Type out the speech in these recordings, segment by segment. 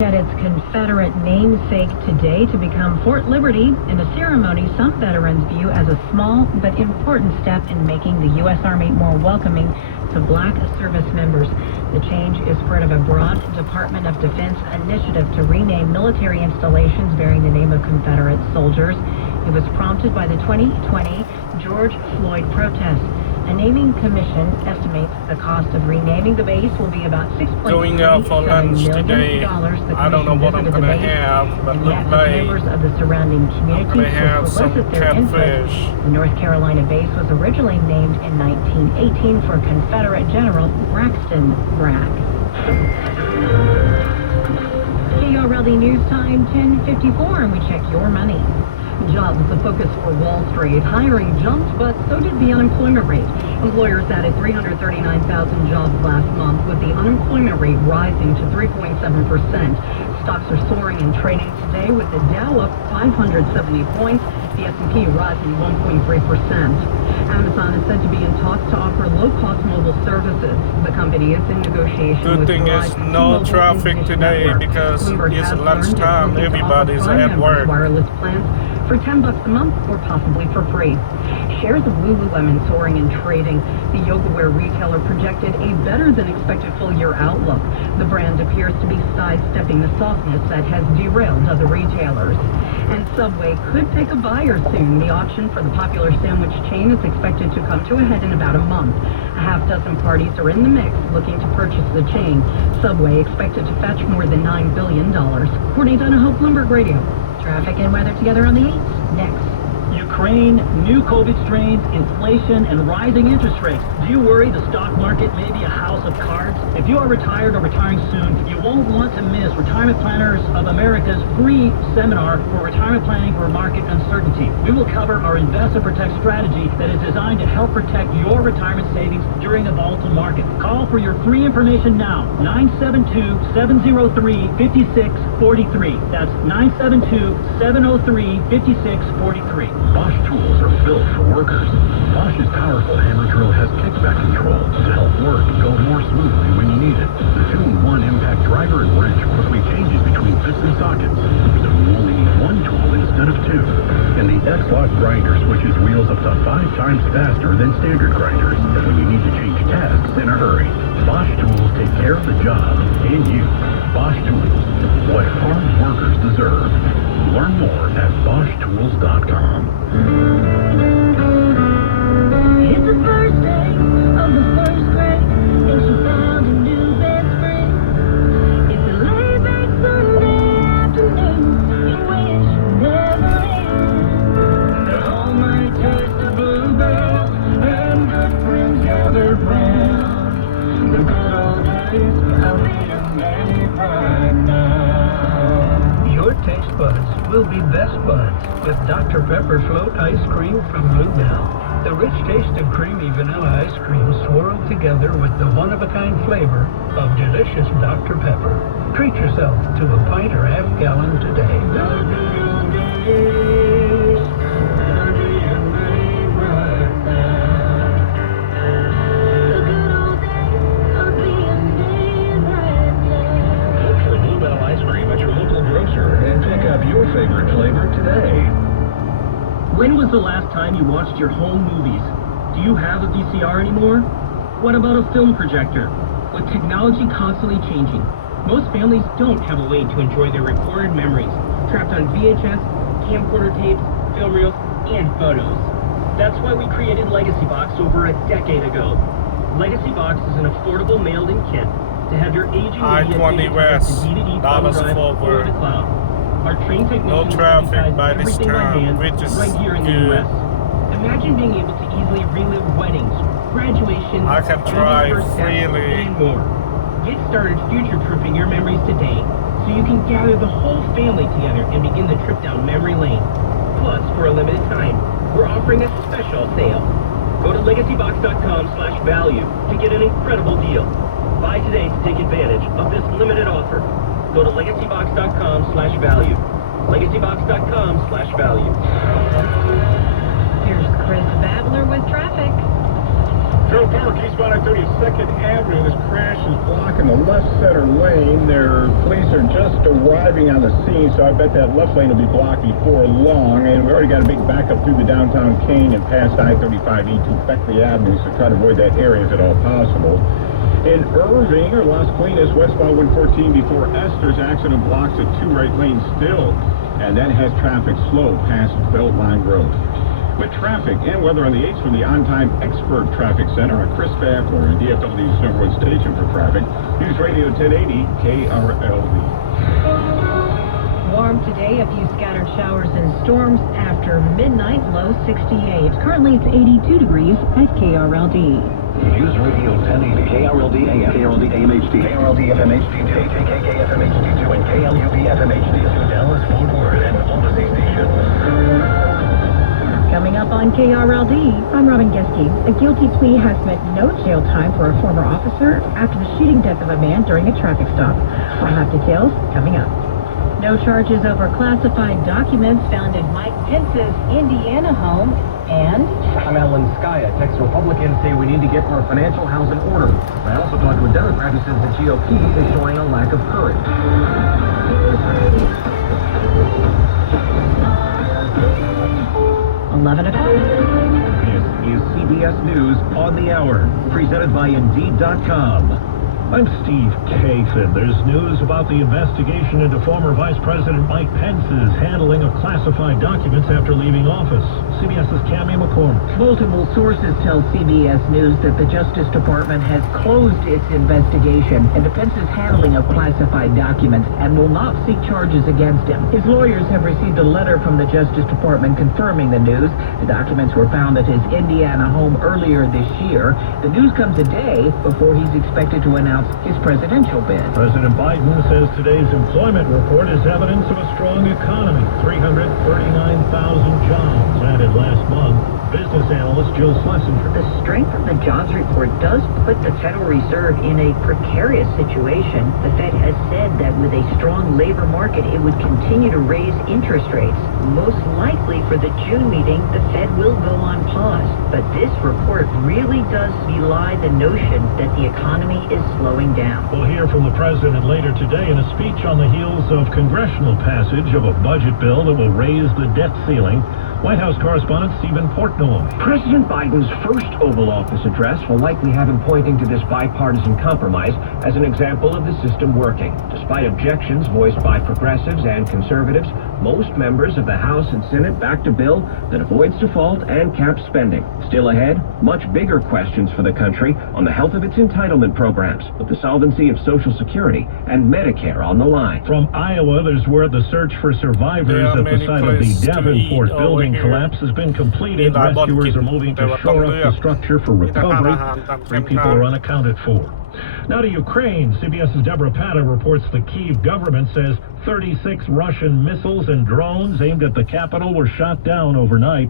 At its Confederate namesake today to become Fort Liberty in a ceremony some veterans view as a small but important step in making the U.S. Army more welcoming to black service members. The change is part of a broad Department of Defense initiative to rename military installations bearing the name of Confederate soldiers. It was prompted by the 2020 George Floyd protests. A naming commission estimates the cost of renaming the base will be about Going out for lunch today. I don't know what I'm going to have, but look like members of the surrounding community have some catfish. The North Carolina base was originally named in 1918 for Confederate General Braxton Bragg. KRLD News Time 10:54, and we check your money. Jobs the focus for Wall Street. Hiring jumped, but so did the unemployment rate. Employers added 339,000 jobs last month, with the unemployment rate rising to 3.7%. Stocks are soaring in trading today, with the Dow up 570 points, the S&P rising 1.3%. Amazon is said to be in talks to offer low-cost mobile services. The company is in negotiation Good with thing is no traffic today because it's lunchtime. Everybody's at work. Wireless plans for $10 a month or possibly for free. Shares of Lululemon soaring in trading. The yoga wear retailer projected a better than expected full year outlook. The brand appears to be sidestepping the softness that has derailed other retailers. And Subway could pick a buyer soon. The auction for the popular sandwich chain is expected to come to a head in about a month. A half dozen parties are in the mix looking to purchase the chain. Subway expected to fetch more than $9 billion. Courtney Donahoe, Bloomberg Radio. Traffic and weather together on the 8th. Next. Ukraine, new COVID strains, inflation, and rising interest rates. Do you worry the stock market may be a house of cards? If you are retired or retiring soon, you won't want to miss Retirement Planners of America's free seminar for retirement planning for market uncertainty. We will cover our Invest and Protect strategy that is designed to help protect your retirement savings during a volatile market. Call for your free information now. 972-703-5643. That's 972-703-5643. Bosch tools are built for workers. Bosch's powerful hammer drill has kickback control to help work go more smoothly when you need it. The 2-in-1 impact driver and wrench quickly changes between fits and sockets, so you only need one tool instead of two. And the X-Lock grinder switches wheels up to 5 times faster than standard grinders when you need to change tasks in a hurry. Bosch tools take care of the job and you. Bosch tools, what hard workers deserve. Learn more at BoschTools.com. It's the first day of the first grade, and she found a new best friend. It's a laid-back Sunday afternoon, you wish never end. The whole night taste of bluebell, and good friends gathered round. The good old days are being made right now. Your taste buds will be best buds with Dr. Pepper Float Ice Cream from Bluebell. The rich taste of creamy vanilla ice cream swirled together with the one-of-a-kind flavor of delicious Dr. Pepper. Treat yourself to a pint or half-gallon today. The good old days are being made right now. The good old days are being made right now. Look for Bluebell ice cream at your local grocer and pick up your favorite flavor today. When was the last time you watched your home movies? Do you have a VCR anymore? What about a film projector? With technology constantly changing, most families don't have a way to enjoy their recorded memories, trapped on VHS, camcorder tapes, film reels, and photos. That's why we created Legacy Box over a decade ago. Legacy Box is an affordable mailed-in kit to have your aging I-20 West, DVD Dallas drive forward. or the cloud. Our trained technicians No traffic digitize by this everything by time, hand which is right here in the good. U.S. Imagine being able to easily relive weddings, graduations, I can baby drive first steps, freely. and more. Get started future-proofing your memories today so you can gather the whole family together and begin the trip down memory lane. Plus, for a limited time, we're offering a special sale. Go to legacybox.com/value to get an incredible deal. Buy today to take advantage of this limited offer. Go to legacybox.com/value. legacybox.com/value. Here's Chris Babler with traffic. Carroll Park, eastbound at 32nd Avenue. This crash is blocking the left center lane. Their police are just arriving on the scene, so I bet that left lane will be blocked before long. And we already got a big backup through the downtown Kane and past I-35 E to Beckley Avenue, so try to avoid that area if at all possible. In Irving, or Las Colinas, westbound 114 before Esther's, accident blocks at 2 right lanes still, and that has traffic slow past Beltline Road. With traffic and weather on the 8th from the On-Time Expert Traffic Center at Chris Backler and DFW's #1 station for traffic. News Radio 1080 KRLD. Warm today, a few scattered showers and storms after midnight, low 68. Currently it's 82 degrees at KRLD. News Radio 1080 KRLD AM, KRLD AM HD, KRLD FM HD2, KKK FM HD2, and KLUB FM HD2, Dallas, Fort Worth, and Odyssey stations. Coming up on KRLD, I'm Robin Geske. A guilty plea has meant no jail time for a former officer after the shooting death of a man during a traffic stop. We'll have details coming up. No charges over classified documents found in Mike Pence's Indiana home, and I'm Alan Skya. Texas Republicans say we need to get our financial house in order. I also talked to a Democrat who says the GOP is showing a lack of courage. 11 o'clock. This is CBS News on the Hour, presented by Indeed.com. I'm Steve Kathan. There's news about the investigation into former Vice President Mike Pence's handling of classified documents after leaving office. CBS's Cammie McCormick. Multiple sources tell CBS News that the Justice Department has closed its investigation into Pence's handling of classified documents and will not seek charges against him. His lawyers have received a letter from the Justice Department confirming the news. The documents were found at his Indiana home earlier this year. The news comes a day before he's expected to announce his presidential bid. President Biden says today's employment report is evidence of a strong economy. 339,000 jobs added last month. Business analyst Jill Schlesinger. The strength of the jobs report does put the Federal Reserve in a precarious situation. The Fed has said that with a strong labor market, it would continue to raise interest rates. Most likely for the June meeting, the Fed will go on pause. But this report really does belie the notion that the economy is slowing down. We'll hear from the president later today in a speech on the heels of congressional passage of a budget bill that will raise the debt ceiling. White House correspondent Stephen Portnoy. President Biden's first Oval Office address will likely have him pointing to this bipartisan compromise as an example of the system working. Despite objections voiced by progressives and conservatives, most members of the House and Senate backed a bill that avoids default and caps spending. Still ahead, much bigger questions for the country on the health of its entitlement programs, with the solvency of Social Security and Medicare on the line. From Iowa, there's word the search for survivors at the site of the Davenport building collapse has been completed. Rescuers are moving to shore up the structure for recovery. 3 people are unaccounted for. Now to Ukraine. CBS's Deborah Patta reports the Kyiv government says 36 Russian missiles and drones aimed at the capital were shot down overnight.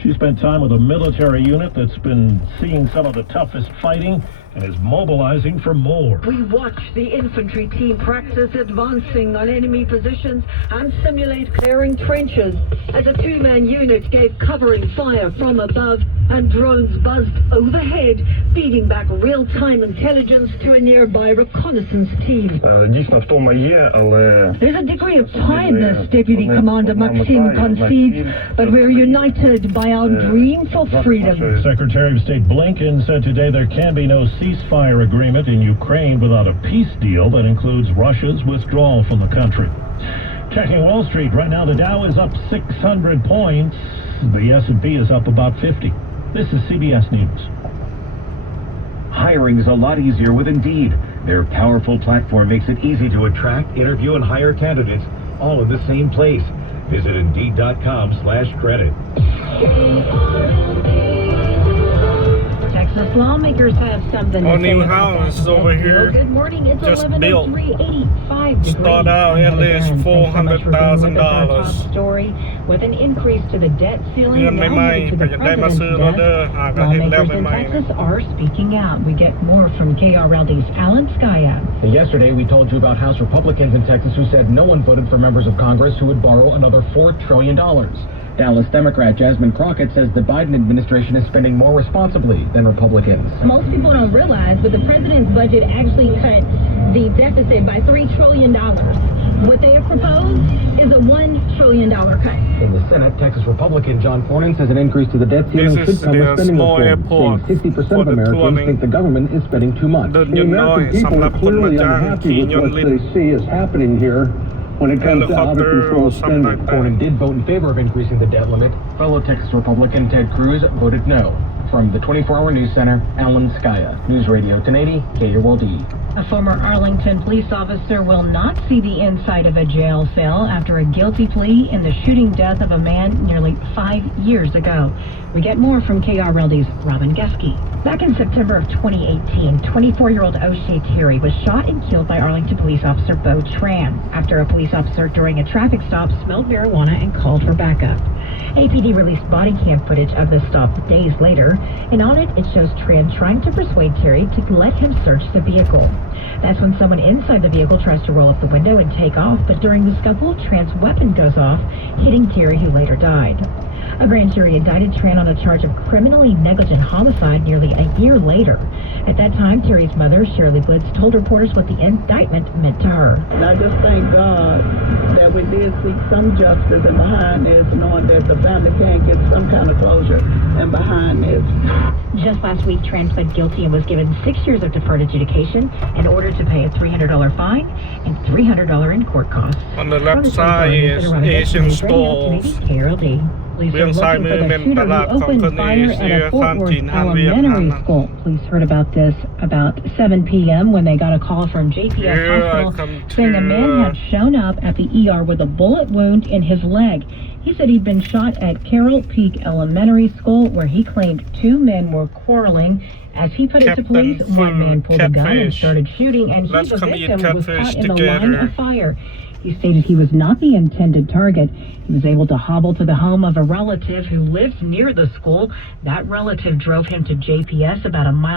She spent time with a military unit that's been seeing some of the toughest fighting and is mobilizing for more. We watch the infantry team practice advancing on enemy positions and simulate clearing trenches as a 2-man unit gave covering fire from above and drones buzzed overhead, feeding back real-time intelligence to a nearby reconnaissance team. Дійсно, втома є, але... There's a degree of tiredness, Deputy Commander Maxime concedes, but we're united by our dream for freedom. Secretary of State Blinken said today there can be no ceasefire agreement in Ukraine without a peace deal that includes Russia's withdrawal from the country. Checking Wall Street, right now the Dow is up 600 points. The S&P is up about 50. This is CBS News. Hiring is a lot easier with Indeed. Their powerful platform makes it easy to attract, interview, and hire candidates all in the same place. Visit Indeed.com/credit. Texas lawmakers have something to Our say new about house that over bill. here, Good morning. It's just 11:03, 85 degrees. Start out at least $400,000. Story with an increase to the debt ceiling เงินใหม่ๆ to ก็ the จะได้มาซื้อ president's รถเด้อ desk. ก็เห็นแล้ว Lawmakers in ใหม่ๆ Texas are speaking out. We get more from KRLD's Alan Skya. Yesterday, we told you about House Republicans in Texas who said no one voted for members of Congress who would borrow another $4 trillion. Dallas Democrat Jasmine Crockett says the Biden administration is spending more responsibly than Republicans. Most people don't realize, but the president's budget actually cut the deficit by $3 trillion. What they have proposed is a $1 trillion cut. In the Senate, Texas Republican John Cornyn says an increase to the debt ceiling should cover spending reform, saying 60% of Americans think the government is spending too much. The American people are clearly unhappy with what they see is happening here when it comes to out-of-control spending. Cornyn did vote in favor of increasing the debt limit. Fellow Texas Republican Ted Cruz voted no. From the 24-Hour News Center, Alan Skaya, News Radio 1080, KULD. A former Arlington police officer will not see the inside of a jail cell after a guilty plea in the shooting death of a man nearly 5 years ago. We get more from KRLD's Robin Geske. Back in September of 2018, 24-year-old O'Shea Terry was shot and killed by Arlington police officer Bo Tran after a police officer during a traffic stop smelled marijuana and called for backup. APD released body cam footage of the stop days later, and on it shows Tran trying to persuade Terry to let him search the vehicle. That's when someone inside the vehicle tries to roll up the window and take off, but during the scuffle, Tran's weapon goes off, hitting Terry, who later died. A grand jury indicted Tran on a charge of criminally negligent homicide nearly a year later. At that time, Terry's mother, Shirley Woods, told reporters what the indictment meant to her. And I just thank God that we did seek some justice, and behind this, knowing that the family can get some kind of closure, and behind this. Just last week, Tran pled guilty and was given 6 years of deferred adjudication and ordered to pay a $300 fine and $300 in court costs. On the left side is Asian stores. KRLD. Police are looking for the shooter who opened fire at a Fort Worth elementary school. Police heard about this about 7 p.m. when they got a call from JPS Hospital saying a man had shown up at the ER with a bullet wound in his leg. He said he'd been shot at Carroll Peak Elementary School, where he claimed two men were quarreling. As he put it to police, one man pulled a gun and started shooting, and the victim was caught in the line of fire. He stated he was not the intended target. He was able to hobble to the home of a relative who lives near the school. That relative drove him to JPS about a mile